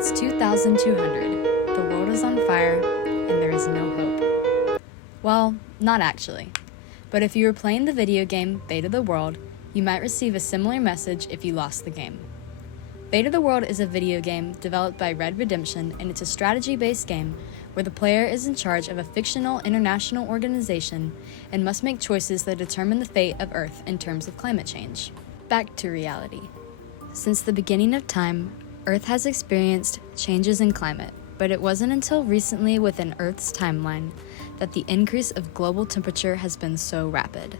It's 2200. The world is on fire, and there is no hope. Well, not actually. But if you were playing the video game Fate of the World, you might receive a similar message if you lost the game. Fate of the World is a video game developed by Red Redemption, and it's a strategy-based game where the player is in charge of a fictional international organization and must make choices that determine the fate of Earth in terms of climate change. Back to reality. Since the beginning of time, Earth has experienced changes in climate, but it wasn't until recently within Earth's timeline that the increase of global temperature has been so rapid.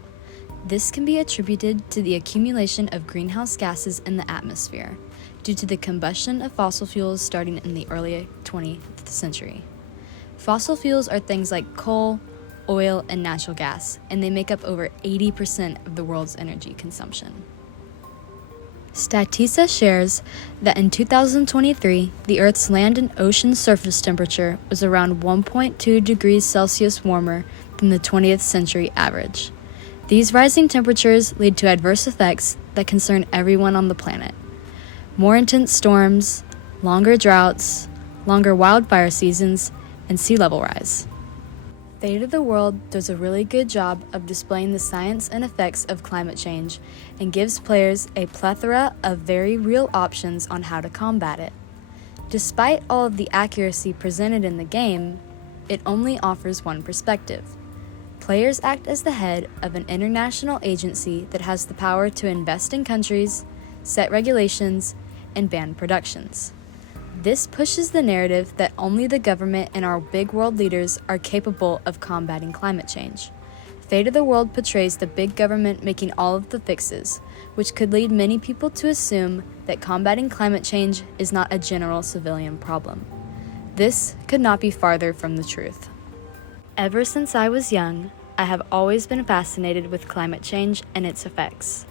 This can be attributed to the accumulation of greenhouse gases in the atmosphere due to the combustion of fossil fuels starting in the early 20th century. Fossil fuels are things like coal, oil, and natural gas, and they make up over 80% of the world's energy consumption. Statista shares that in 2023, the Earth's land and ocean surface temperature was around 1.2 degrees Celsius warmer than the 20th century average. These rising temperatures lead to adverse effects that concern everyone on the planet. More intense storms, longer droughts, longer wildfire seasons, and sea level rise. Fate of the World does a really good job of displaying the science and effects of climate change and gives players a plethora of very real options on how to combat it. Despite all of the accuracy presented in the game, it only offers one perspective. Players act as the head of an international agency that has the power to invest in countries, set regulations, and ban productions. This pushes the narrative that only the government and our big world leaders are capable of combating climate change. Fate of the World portrays the big government making all of the fixes, which could lead many people to assume that combating climate change is not a general civilian problem. This could not be farther from the truth. Ever since I was young, I have always been fascinated with climate change and its effects.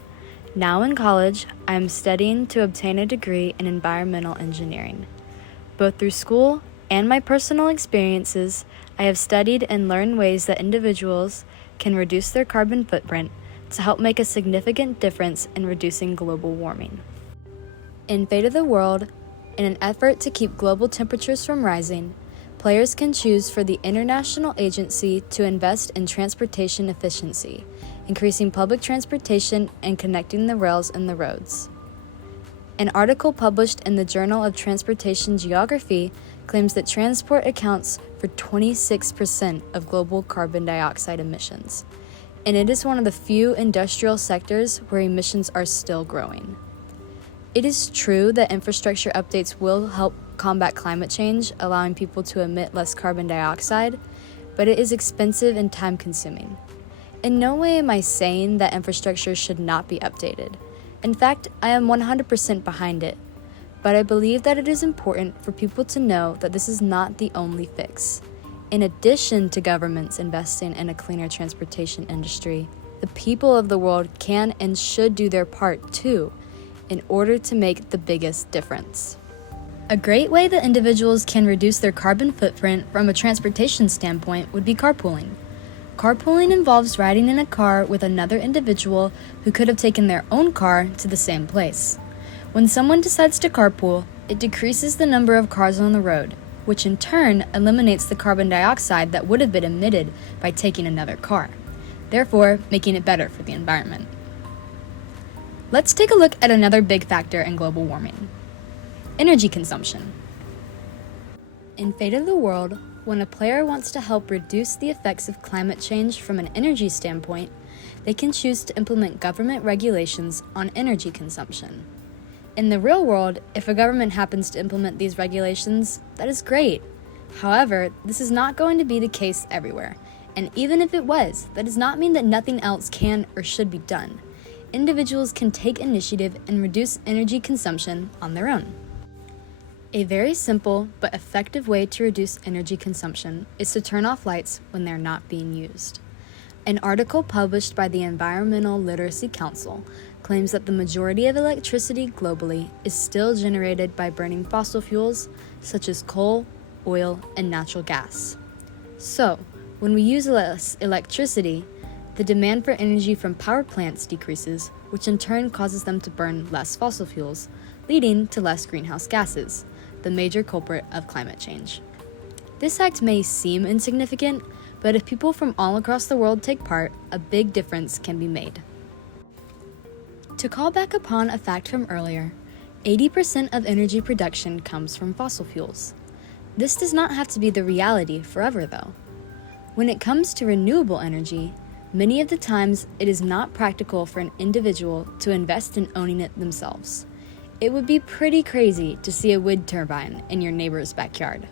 Now in college, I am studying to obtain a degree in environmental engineering. Both through school and my personal experiences, I have studied and learned ways that individuals can reduce their carbon footprint to help make a significant difference in reducing global warming. In Fate of the World, in an effort to keep global temperatures from rising, players can choose for the international agency to invest in transportation efficiency, increasing public transportation and connecting the rails and the roads. An article published in the Journal of Transportation Geography claims that transport accounts for 26% of global carbon dioxide emissions, and it is one of the few industrial sectors where emissions are still growing. It is true that infrastructure updates will help combat climate change, allowing people to emit less carbon dioxide, but it is expensive and time-consuming. In no way am I saying that infrastructure should not be updated. In fact, I am 100% behind it, but I believe that it is important for people to know that this is not the only fix. In addition to governments investing in a cleaner transportation industry, the people of the world can and should do their part too, in order to make the biggest difference. A great way that individuals can reduce their carbon footprint from a transportation standpoint would be carpooling. Carpooling involves riding in a car with another individual who could have taken their own car to the same place. When someone decides to carpool, it decreases the number of cars on the road, which in turn eliminates the carbon dioxide that would have been emitted by taking another car, therefore making it better for the environment. Let's take a look at another big factor in global warming: energy consumption. In Fate of the World, when a player wants to help reduce the effects of climate change from an energy standpoint, they can choose to implement government regulations on energy consumption. In the real world, if a government happens to implement these regulations, that is great. However, this is not going to be the case everywhere, and even if it was, that does not mean that nothing else can or should be done. Individuals can take initiative and reduce energy consumption on their own. A very simple but effective way to reduce energy consumption is to turn off lights when they're not being used. An article published by the Enviroliteracy Council claims that the majority of electricity globally is still generated by burning fossil fuels such as coal, oil, and natural gas. So, when we use less electricity, the demand for energy from power plants decreases, which in turn causes them to burn less fossil fuels, leading to less greenhouse gases. the major culprit of climate change. This act may seem insignificant, but if people from all across the world take part, a big difference can be made. To call back upon a fact from earlier, 80% of energy production comes from fossil fuels. This does not have to be the reality forever, though. When it comes to renewable energy, many of the times it is not practical for an individual to invest in owning it themselves. It would be pretty crazy to see a wind turbine in your neighbor's backyard.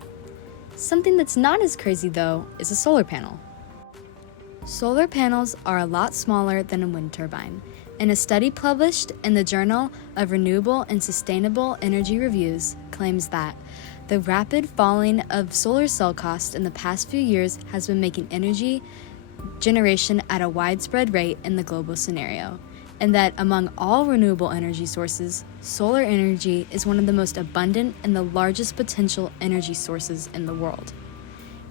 Something that's not as crazy, though, is a solar panel. Solar panels are a lot smaller than a wind turbine, and a study published in the Journal of Renewable and Sustainable Energy Reviews claims that the rapid falling of solar cell costs in the past few years has been making energy generation at a widespread rate in the global scenario, and that among all renewable energy sources, solar energy is one of the most abundant and the largest potential energy sources in the world.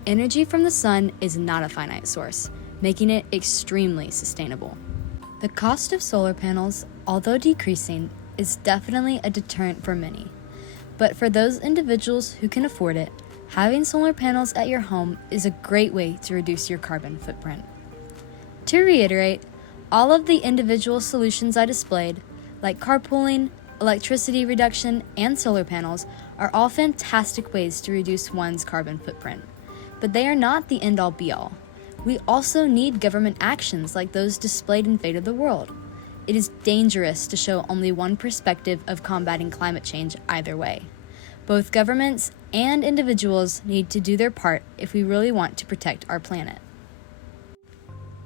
Energy from the sun is not a finite source, making it extremely sustainable. The cost of solar panels, although decreasing, is definitely a deterrent for many. But for those individuals who can afford it, having solar panels at your home is a great way to reduce your carbon footprint. To reiterate, all of the individual solutions I displayed, like carpooling, electricity reduction, and solar panels, are all fantastic ways to reduce one's carbon footprint. But they are not the end-all be-all. We also need government actions like those displayed in Fate of the World. It is dangerous to show only one perspective of combating climate change either way. Both governments and individuals need to do their part if we really want to protect our planet.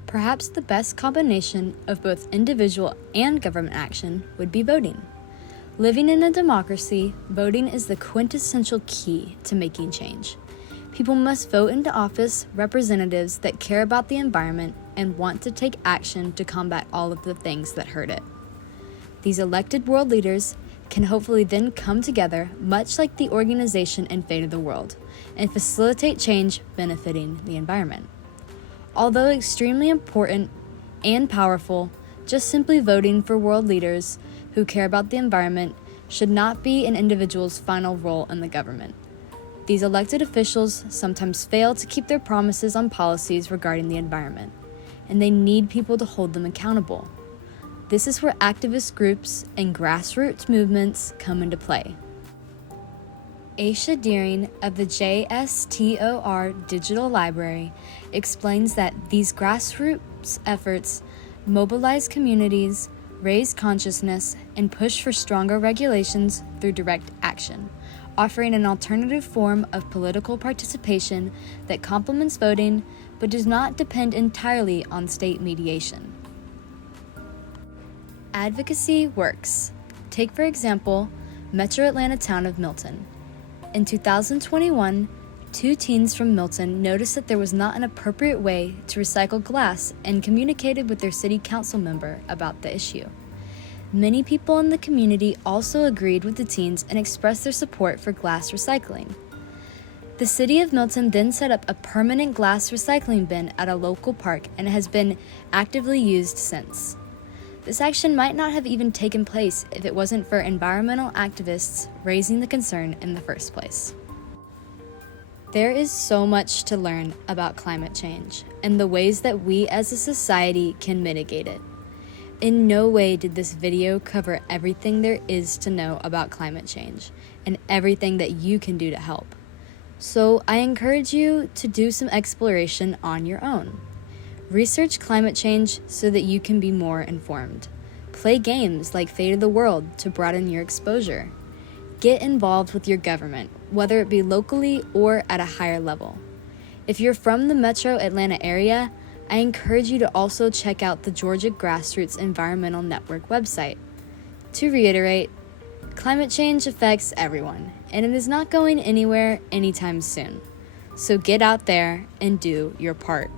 Perhaps the best combination of both individual and government action would be voting. Living in a democracy, voting is the quintessential key to making change. People must vote into office representatives that care about the environment and want to take action to combat all of the things that hurt it. These elected world leaders can hopefully then come together, much like the organization in Fate of the World, and facilitate change benefiting the environment. Although extremely important and powerful, just simply voting for world leaders who care about the environment should not be an individual's final role in the government. These elected officials sometimes fail to keep their promises on policies regarding the environment, and they need people to hold them accountable. This is where activist groups and grassroots movements come into play. Aisha Deering of the JSTOR Digital Library explains that these grassroots efforts mobilize communities, raise consciousness, and push for stronger regulations through direct action, offering an alternative form of political participation that complements voting but does not depend entirely on state mediation. Advocacy works. Take, for example, Metro Atlanta town of Milton. In 2021, 2 teens from Milton noticed that there was not an appropriate way to recycle glass and communicated with their city council member about the issue. Many people in the community also agreed with the teens and expressed their support for glass recycling. The city of Milton then set up a permanent glass recycling bin at a local park, and it has been actively used since. This action might not have even taken place if it wasn't for environmental activists raising the concern in the first place. There is so much to learn about climate change and the ways that we as a society can mitigate it. In no way did this video cover everything there is to know about climate change and everything that you can do to help. So I encourage you to do some exploration on your own. Research climate change so that you can be more informed. Play games like Fate of the World to broaden your exposure. Get involved with your government, whether it be locally or at a higher level. If you're from the Metro Atlanta area, I encourage you to also check out the Georgia Grassroots Environmental Network website. To reiterate, climate change affects everyone, and it is not going anywhere anytime soon. So get out there and do your part.